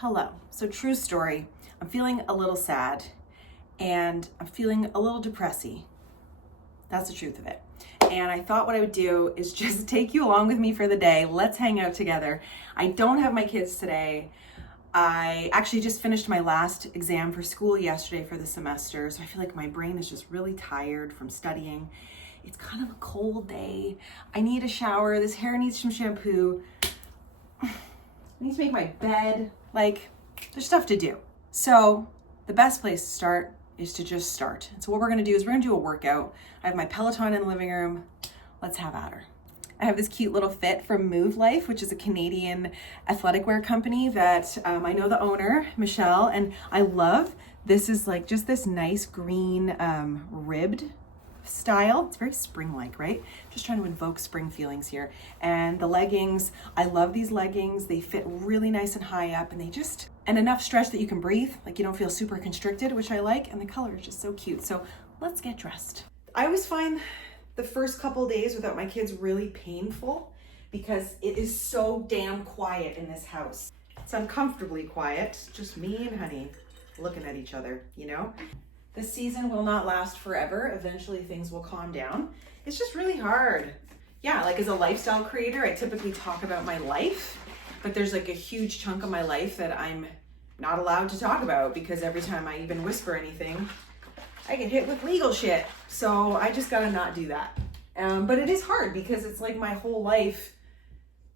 Hello. So true story. I'm feeling a little sad and I'm feeling a little depressy. That's the truth of it. And I thought what I would do is just take you along with me for the day. Let's hang out together. I don't have my kids today. I actually just finished my last exam for school yesterday for the semester. So I feel like my brain is just really tired from studying. It's kind of a cold day. I need a shower. This hair needs some shampoo. I need to make my bed. Like, there's stuff to do. So the best place to start is to just start. And so what we're gonna do is we're gonna do a workout. I have my Peloton in the living room. Let's have at her. I have this cute little fit from Move Life, which is a Canadian athletic wear company that I know the owner, Michelle, and I love. This is like just this nice green ribbed style. It's very spring-like, right? Just trying to invoke spring feelings here. And the leggings, I love these leggings. They fit really nice and high up and and enough stretch that you can breathe. Like you don't feel super constricted, which I like. And the color is just so cute. So let's get dressed. I always find the first couple days without my kids really painful because it is so damn quiet in this house. It's uncomfortably quiet. Just me and honey looking at each other, you know? This season will not last forever. Eventually things will calm down. It's just really hard. Yeah, like as a lifestyle creator, I typically talk about my life, but there's like a huge chunk of my life that I'm not allowed to talk about because every time I even whisper anything, I get hit with legal shit. So I just gotta not do that. But it is hard because it's like my whole life,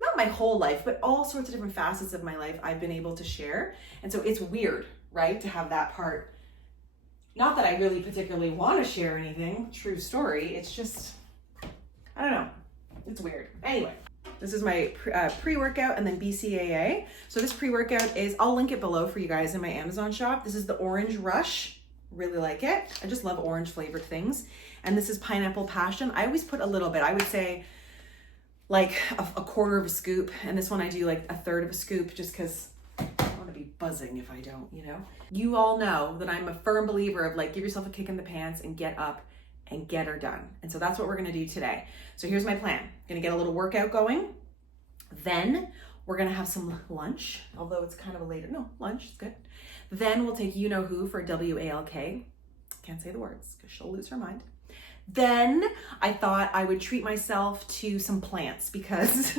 not my whole life, but all sorts of different facets of my life I've been able to share. And so it's weird, right? To have that part. Not that I really particularly want to share anything, true story. It's just, I don't know. It's weird. Anyway, this is my pre-workout and then BCAA. So this pre-workout is, I'll link it below for you guys in my Amazon shop. This is the Orange Rush. Really like it. I just love orange flavored things. And this is Pineapple Passion. I always put a little bit. I would say like a quarter of a scoop. And this one I do like a third of a scoop just because I want to be buzzing if I don't, you know? You all know that I'm a firm believer of like, give yourself a kick in the pants and get up and get her done. And so that's what we're gonna do today. So here's my plan. Gonna get a little workout going. Then we're gonna have some lunch, although it's kind of a later, no, lunch is good. Then we'll take you-know-who for WALK. Can't say the words because she'll lose her mind. Then I thought I would treat myself to some plants because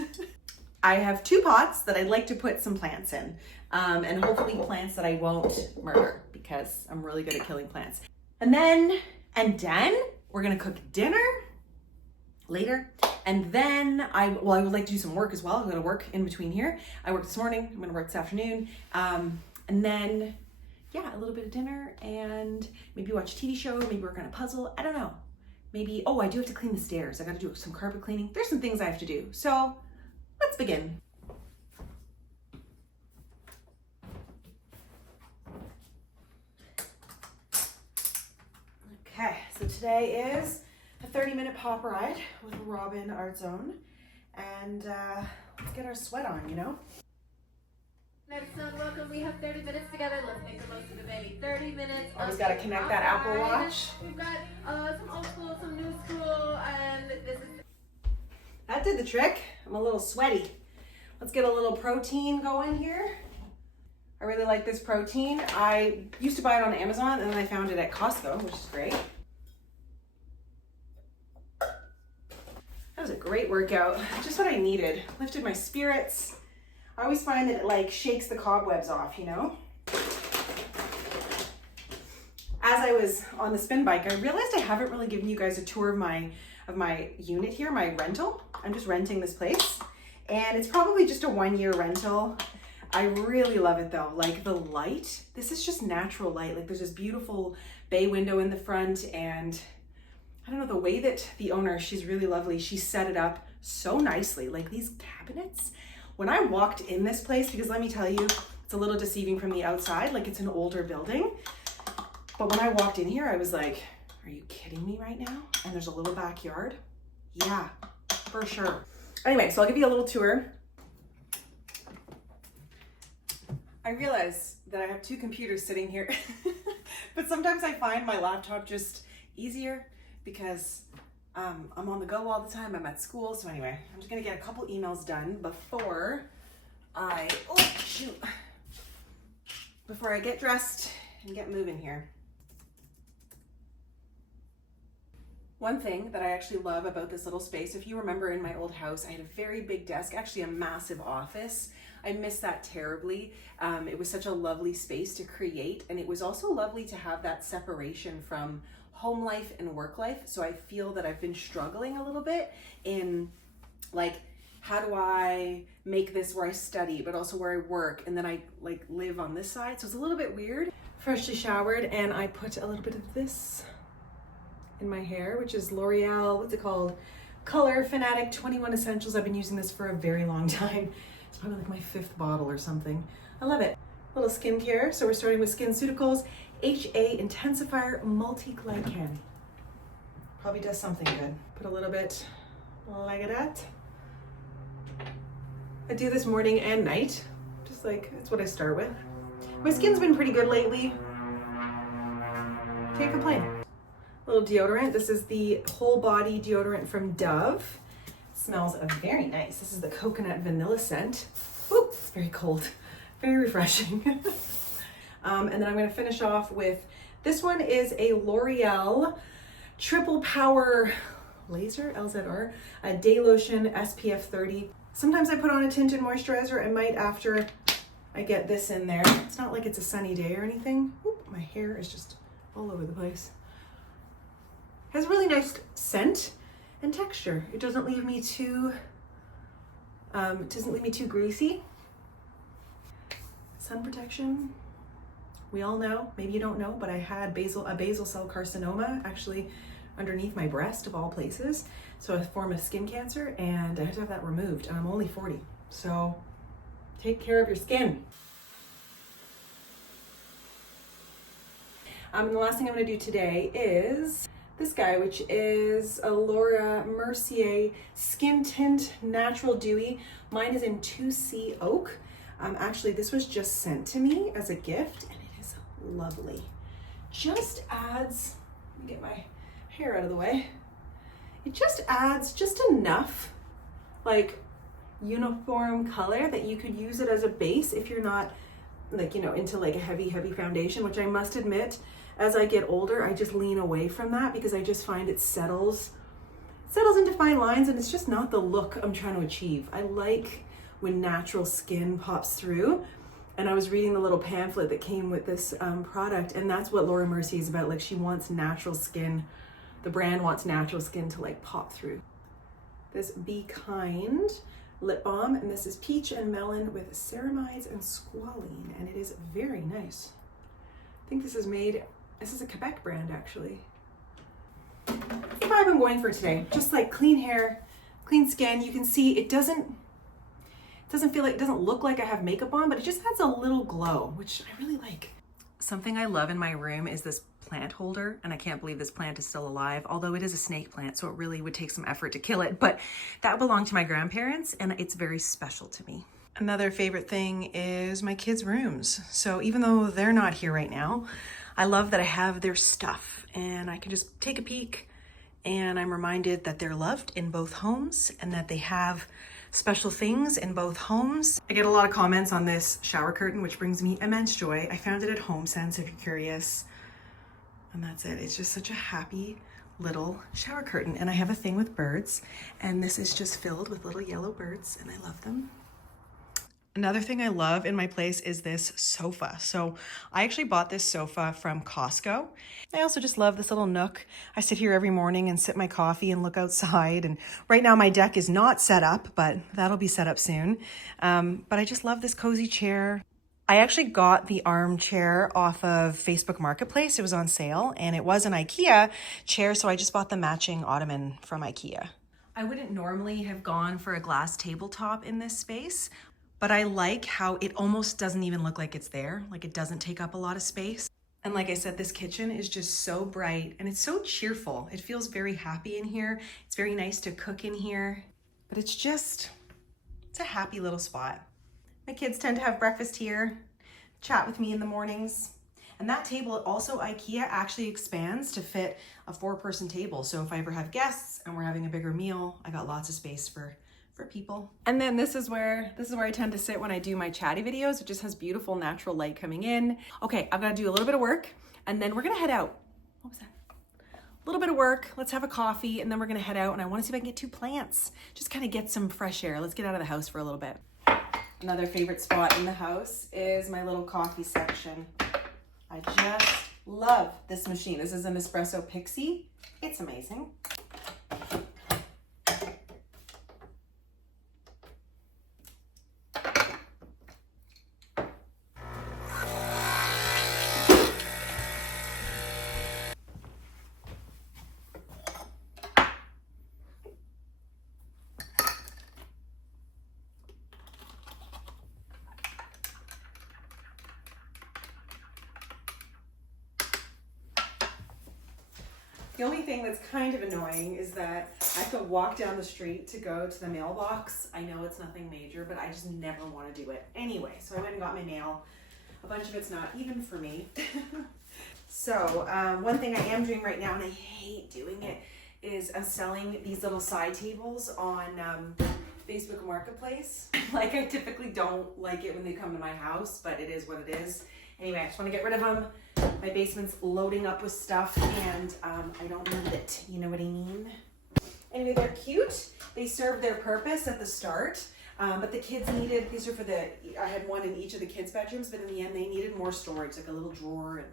I have 2 pots that I'd like to put some plants in. And hopefully plants that I won't murder because I'm really good at killing plants. And then we're gonna cook dinner later. And then I would like to do some work as well. I'm gonna work in between here. I worked this morning, I'm gonna work this afternoon. And then, yeah, a little bit of dinner and maybe watch a TV show, maybe work on a puzzle. I don't know. Maybe, I do have to clean the stairs. I gotta do some carpet cleaning. There's some things I have to do. So let's begin. Okay, so today is a 30-minute pop ride with Robin, our zone. And let's get our sweat on, you know? Next son, welcome. We have 30 minutes together. Let's make the most of the baby. 30 minutes. Always got to connect that Apple Watch. We've got some old school, some new school, and this is... That did the trick. I'm a little sweaty. Let's get a little protein going here. I really like this protein. I used to buy it on Amazon and then I found it at Costco, which is great. That was a great workout. Just what I needed. Lifted my spirits. I always find that it like shakes the cobwebs off, you know? As I was on the spin bike, I realized I haven't really given you guys a tour of my unit here, my rental. I'm just renting this place and it's probably just a 1-year rental. I really love it though. Like the light, this is just natural light. Like there's this beautiful bay window in the front and I don't know, the way that the owner, she's really lovely. She set it up so nicely. Like these cabinets, when I walked in this place, because let me tell you, it's a little deceiving from the outside, like it's an older building. But when I walked in here, I was like, are you kidding me right now? And there's a little backyard. Yeah, for sure. Anyway, so I'll give you a little tour. I realize that I have 2 computers sitting here, but sometimes I find my laptop just easier because I'm on the go all the time. I'm at school. So anyway, I'm just gonna get a couple emails done before I, oh shoot, before I get dressed and get moving here. One thing that I actually love about this little space, if you remember in my old house, I had a very big desk, actually a massive office. I miss that terribly. It was such a lovely space to create, and it was also lovely to have that separation from home life and work life. So I feel that I've been struggling a little bit in like, how do I make this where I study, but also where I work, and then I like live on this side. So it's a little bit weird. Freshly showered, and I put a little bit of this in my hair, which is L'Oreal, what's it called? Color Fanatic 21 Essentials. I've been using this for a very long time. It's probably like my 5th bottle or something. I love it. Little skincare. So we're starting with SkinCeuticals HA Intensifier Multi-Glycan. Probably does something good. Put a little bit like that. I do this morning and night. Just like, that's what I start with. My skin's been pretty good lately. Can't complain. Little deodorant. This is the whole body deodorant from Dove. It smells very nice. This is the coconut vanilla scent. Ooh, it's very cold. Very refreshing. And then I'm going to finish off with, this one is a L'Oreal Triple Power Laser, LZR, a Day Lotion SPF 30. Sometimes I put on a tinted moisturizer. I might after I get this in there. It's not like it's a sunny day or anything. Oop, my hair is just all over the place. Has a really nice scent and texture. It doesn't leave me too greasy. Sun protection. We all know, maybe you don't know, but I had a basal cell carcinoma actually underneath my breast of all places. So a form of skin cancer, and I had to have that removed, and I'm only 40. So take care of your skin. And the last thing I'm gonna do today is this guy, which is a Laura Mercier Skin Tint Natural Dewy. Mine is in 2C Oak. Actually, this was just sent to me as a gift, and it is lovely. Just adds, let me get my hair out of the way. It just adds just enough like uniform color that you could use it as a base if you're not like, you know, into like a heavy foundation, which I must admit, as I get older, I just lean away from that because I just find it settles into fine lines, and it's just not the look I'm trying to achieve. I like when natural skin pops through, and I was reading the little pamphlet that came with this product, and that's what Laura Mercier is about. Like, she wants natural skin. The brand wants natural skin to like pop through. This Be Kind lip balm, and this is peach and melon with ceramides and squalene, and it is very nice. I think this is a Quebec brand actually. That's the vibe I'm going for today. Just like clean hair, clean skin. You can see it doesn't look like I have makeup on, but it just adds a little glow, which I really like. Something I love in my room is this plant holder, and I can't believe this plant is still alive, although it is a snake plant, so it really would take some effort to kill it, but that belonged to my grandparents, and it's very special to me. Another favorite thing is my kids' rooms. So even though they're not here right now, I love that I have their stuff, and I can just take a peek, and I'm reminded that they're loved in both homes, and that they have special things in both homes. I get a lot of comments on this shower curtain, which brings me immense joy. I found it at HomeSense if you're curious. And that's it. It's just such a happy little shower curtain. And I have a thing with birds, and this is just filled with little yellow birds, and I love them. Another thing I love in my place is this sofa. So I actually bought this sofa from Costco. I also just love this little nook. I sit here every morning and sip my coffee and look outside. And right now my deck is not set up, but that'll be set up soon. But I just love this cozy chair. I actually got the armchair off of Facebook Marketplace. It was on sale, and it was an IKEA chair, so I just bought the matching ottoman from IKEA. I wouldn't normally have gone for a glass tabletop in this space, but I like how it almost doesn't even look like it's there. Like, it doesn't take up a lot of space. And like I said, this kitchen is just so bright, and it's so cheerful. It feels very happy in here. It's very nice to cook in here, but it's a happy little spot. My kids tend to have breakfast here, chat with me in the mornings. And that table, also IKEA, actually expands to fit a 4-person table. So if I ever have guests and we're having a bigger meal, I got lots of space for for people. And then this is where I tend to sit when I do my chatty videos. It just has beautiful natural light coming in. Okay, I've got to do a little bit of work and then we're gonna head out. What was that? A little bit of work, let's have a coffee, and then we're gonna head out, and I wanna see if I can get 2 plants. Just kind of get some fresh air. Let's get out of the house for a little bit. Another favorite spot in the house is my little coffee section. I just love this machine. This is an espresso Pixie. It's amazing. The only thing that's kind of annoying is that I have to walk down the street to go to the mailbox. I know it's nothing major, but I just never want to do it anyway. So I went and got my mail. A bunch of it's not even for me. So one thing I am doing right now, and I hate doing it, is selling these little side tables on Facebook Marketplace. Like, I typically don't like it when they come to my house, but it is what it is. Anyway, I just want to get rid of them. My basement's loading up with stuff and I don't need it. You know what I mean? Anyway, they're cute. They serve their purpose at the start, but the kids needed, these are for I had one in each of the kids' bedrooms, but in the end they needed more storage, like a little drawer.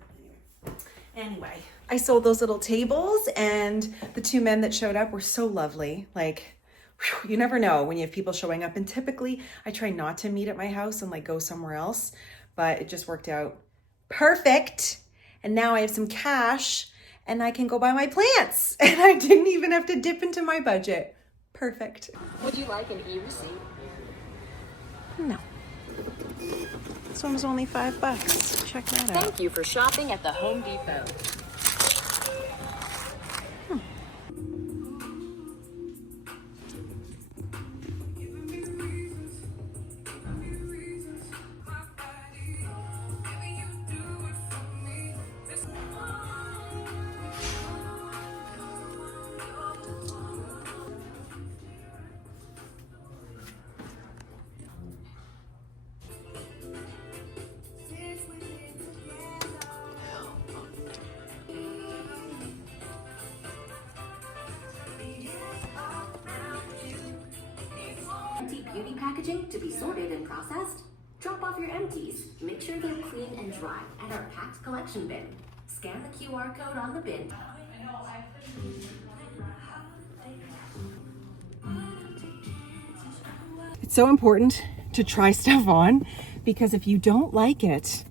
And anyway, I sold those little tables, and the 2 men that showed up were so lovely. Like, whew, you never know when you have people showing up, and typically I try not to meet at my house and like go somewhere else, but it just worked out perfect. And now I have some cash and I can go buy my plants, and I didn't even have to dip into my budget. Perfect. Would you like an e-receipt? No. This one was only $5. Check that out. Thank you for shopping at the Home Depot. Empty beauty packaging to be sorted and processed? Drop off your empties. Make sure they're clean and dry at our packed collection bin. Scan the QR code on the bin. It's so important to try stuff on, because if you don't like it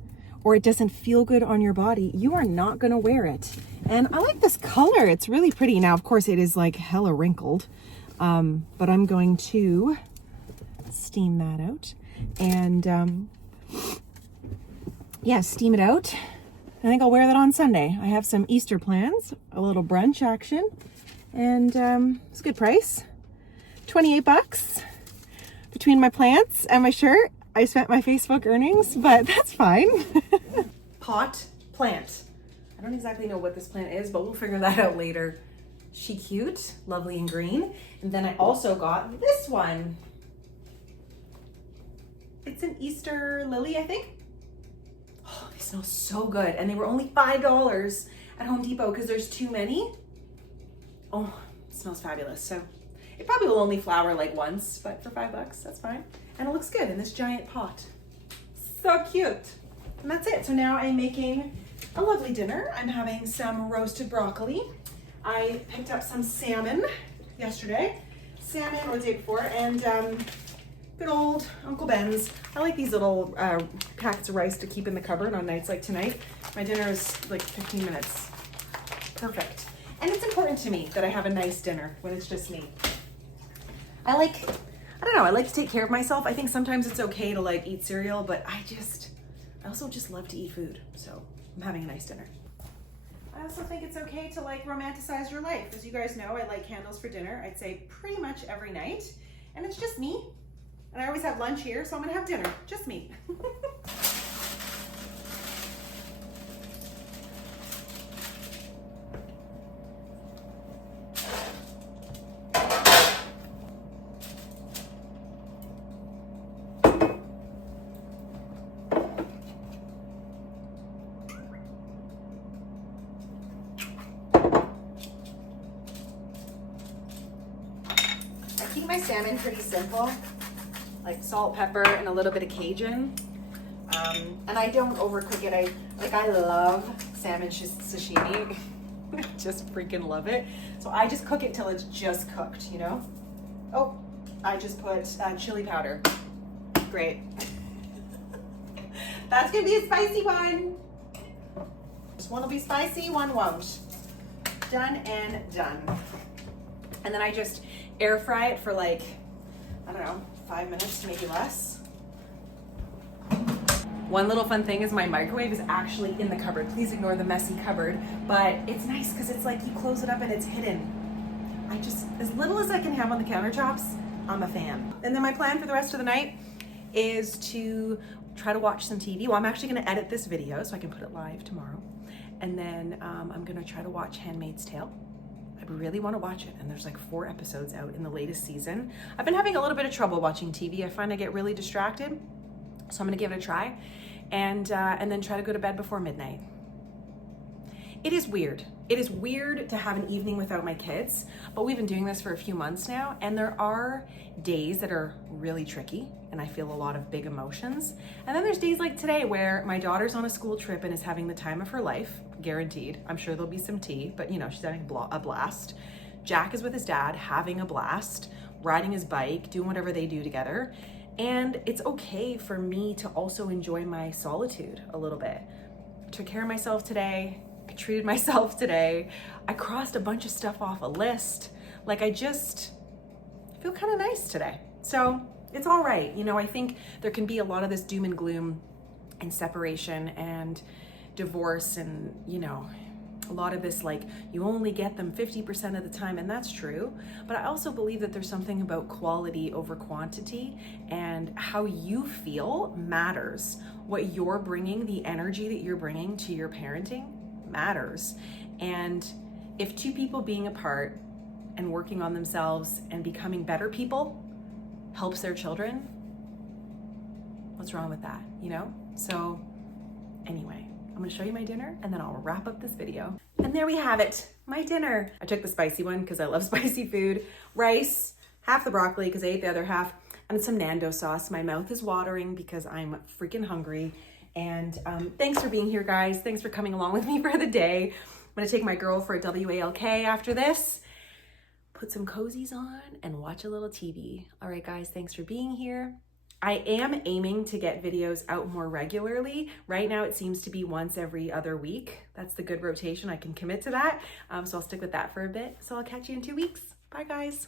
or it doesn't feel good on your body, you are not going to wear it. And I like this color. It's really pretty. Now, of course, it is like hella wrinkled, but I'm going to steam that out and yeah, steam it out. I think I'll wear that on Sunday. I have some Easter plans, a little brunch action, and it's a good price. 28 bucks between my plants and my shirt. I spent my Facebook earnings, but that's fine. Pot plant. I don't exactly know what this plant is, but we'll figure that out later. She cute, lovely and green. And then I also got this one. It's an Easter lily, I think. Oh, they smell so good. And they were only $5 at Home Depot because there's too many. Oh, it smells fabulous. So it probably will only flower like once, but for $5, that's fine. And it looks good in this giant pot. So cute. And that's it. So now I'm making a lovely dinner. I'm having some roasted broccoli. I picked up some salmon yesterday. Salmon or the day before, and good old Uncle Ben's. I like these little packets of rice to keep in the cupboard on nights like tonight. My dinner is like 15 minutes. Perfect. And it's important to me that I have a nice dinner when it's just me. I don't know, I like to take care of myself. I think sometimes it's okay to like eat cereal, but I also just love to eat food. So I'm having a nice dinner. I also think it's okay to like romanticize your life. As you guys know, I light candles for dinner. I'd say pretty much every night. And it's just me. And I always have lunch here, so I'm gonna have dinner. Just me. salmon pretty simple, like salt, pepper, and a little bit of Cajun. And I don't overcook it. I love salmon sashimi. Just freaking love it. So I just cook it till it's just cooked, you know? Oh, I just put chili powder. Great. That's gonna be a spicy one. This one will be spicy, one won't. Done and done. And then I just air fry it for like, I don't know, 5 minutes, maybe less. One little fun thing is my microwave is actually in the cupboard. Please ignore the messy cupboard, but it's nice because it's like you close it up and it's hidden. I just, as little as I can have on the countertops, I'm a fan. And then my plan for the rest of the night is to try to watch some TV. Well, I'm actually gonna edit this video so I can put it live tomorrow. And then I'm gonna try to watch Handmaid's Tale. I really wanna watch it, and there's like 4 episodes out in the latest season. I've been having a little bit of trouble watching TV. I find I get really distracted. So I'm gonna give it a try and then try to go to bed before midnight. It is weird. It is weird to have an evening without my kids, but we've been doing this for a few months now, and there are days that are really tricky and I feel a lot of big emotions. And then there's days like today where my daughter's on a school trip and is having the time of her life, guaranteed. I'm sure there'll be some tea, but you know, she's having a blast. Jack is with his dad, having a blast, riding his bike, doing whatever they do together. And it's okay for me to also enjoy my solitude a little bit. I took care of myself today. I treated myself today. I crossed a bunch of stuff off a list. Like I feel kind of nice today. So it's all right. You know, I think there can be a lot of this doom and gloom and separation and divorce and, you know, a lot of this like you only get them 50% of the time, and that's true. But I also believe that there's something about quality over quantity, and how you feel matters. What you're bringing, the energy that you're bringing to your parenting matters. And if 2 people being apart and working on themselves and becoming better people helps their children, what's wrong with that, you know? So anyway, I'm gonna show you my dinner and then I'll wrap up this video. And there we have it, my dinner. I took the spicy one because I love spicy food. Rice, half the broccoli because I ate the other half, and some Nando sauce. My mouth is watering because I'm freaking hungry. And thanks for being here, guys. Thanks for coming along with me for the day. I'm gonna take my girl for a WALK after this, put some cozies on and watch a little TV. All right, guys, thanks for being here. I am aiming to get videos out more regularly. Right now, it seems to be once every other week. That's the good rotation. I can commit to that. So I'll stick with that for a bit. So I'll catch you in 2 weeks. Bye, guys.